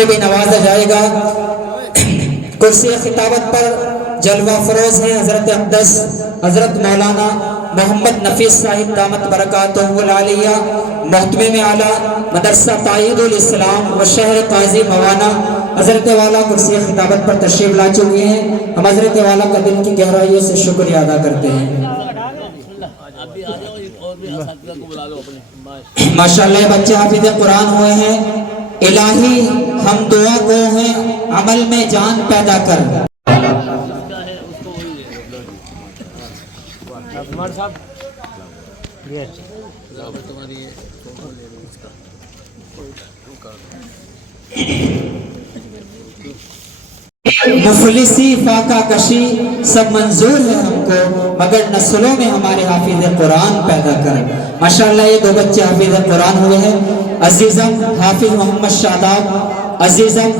سے بھی نوازا جائے گا۔ کرسی خطابت پر جلوہ فروز ہیں حضرت اقدس حضرت مولانا محمد نفیس صاحب دامت برکاتہ العالیہ، محتمم اعلیٰ مدرسہ تائید الاسلام و شہر قاضی موانا، حضرت والا کرسی خطابت پر تشریف لا چکے ہیں۔ ہم حضرت والا کا دل کی گہرائیوں سے شکریہ ادا کرتے ہیں۔ ماشاءاللہ یہ بچے حافظ قرآن ہوئے ہیں۔ الہی ہم دعا گو ہیں، عمل میں جان پیدا کر۔ مفلسی فاقہ کشی سب منظور ہے ہم کو، مگر نسلوں میں ہمارے حافظ قرآن پیدا کر۔ ماشاءاللہ یہ دو بچے حافظ قرآن ہوئے ہیں۔ عزیزم حافظ محمد شاداب، عزیزم